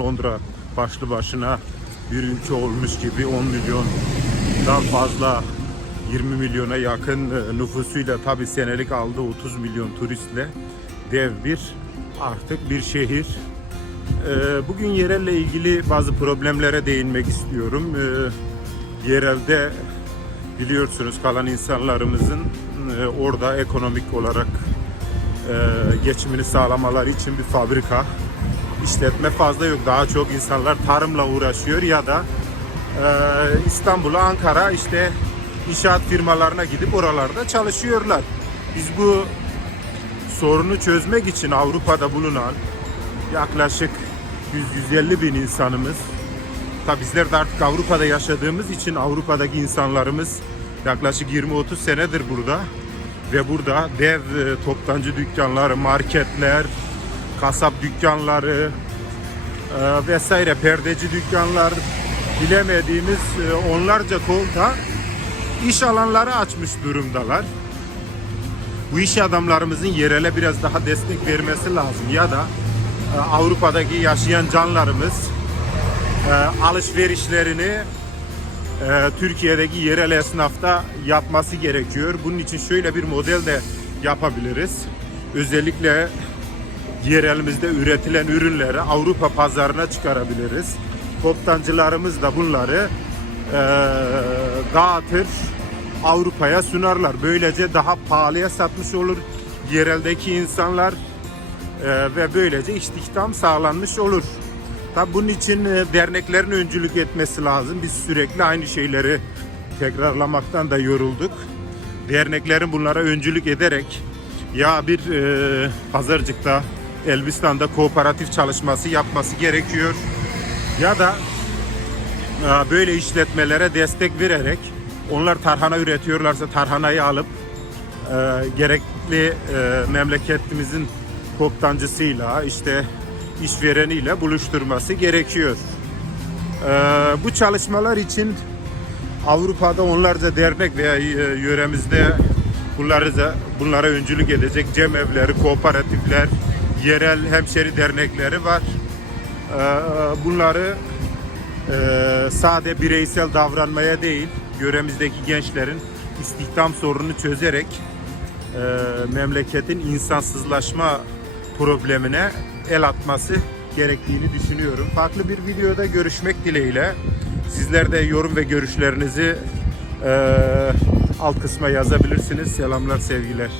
Londra başlı başına bir ülke olmuş gibi 10 milyondan fazla 20 milyona yakın e, nüfusuyla tabi senelik aldığı 30 milyon turistle dev bir artık bir şehir. E, Bugün yerelle ilgili bazı problemlere değinmek istiyorum. E, Yerelde biliyorsunuz kalan insanlarımızın orada ekonomik olarak geçimini sağlamaları için bir fabrika işletme fazla yok. Daha çok insanlar tarımla uğraşıyor ya da e, İstanbul'a, Ankara işte inşaat firmalarına gidip oralarda çalışıyorlar. Biz bu sorunu çözmek için Avrupa'da bulunan yaklaşık 100-150 bin insanımız Tabi bizler de artık Avrupa'da yaşadığımız için Avrupa'daki insanlarımız yaklaşık 20-30 senedir burada ve burada dev e, toptancı dükkanları, marketler, kasap dükkanları e, vesaire perdeci dükkanlar bilemediğimiz e, onlarca kolda iş alanları açmış durumdalar. Bu iş adamlarımızın yerele biraz daha destek vermesi lazım ya da e, Avrupa'daki yaşayan canlarımız e, alışverişlerini e, Türkiye'deki yerel esnafta yapması gerekiyor. Bunun için şöyle bir model de yapabiliriz. Özellikle yerelimizde üretilen ürünleri Avrupa pazarına çıkarabiliriz. Toptancılarımız da bunları e, dağıtır Avrupa'ya sunarlar. Böylece daha pahalıya satmış olur yereldeki insanlar e, ve böylece istihdam sağlanmış olur. Tabi bunun için e, derneklerin öncülük etmesi lazım. Biz sürekli aynı şeyleri tekrarlamaktan da yorulduk. Derneklerin bunlara öncülük ederek ya bir e, pazarcıkta Elbistan'da kooperatif çalışması yapması gerekiyor ya da e, böyle işletmelere destek vererek onlar tarhana üretiyorlarsa tarhanayı alıp e, gerekli e, memleketimizin toptancısıyla işte işvereniyle buluşturması gerekiyor. Bu çalışmalar için Avrupa'da onlarca dernek veya yöremizde bunları da, bunlara öncülük edecek cemevleri, kooperatifler, yerel hemşeri dernekleri var. E, bunları e, sade bireysel davranmaya değil, yöremizdeki gençlerin istihdam sorununu çözerek e, memleketin insansızlaşma problemine el atması gerektiğini düşünüyorum. Farklı bir videoda görüşmek dileğiyle. Sizler de yorum ve görüşlerinizi e, alt kısma yazabilirsiniz. Selamlar, sevgiler.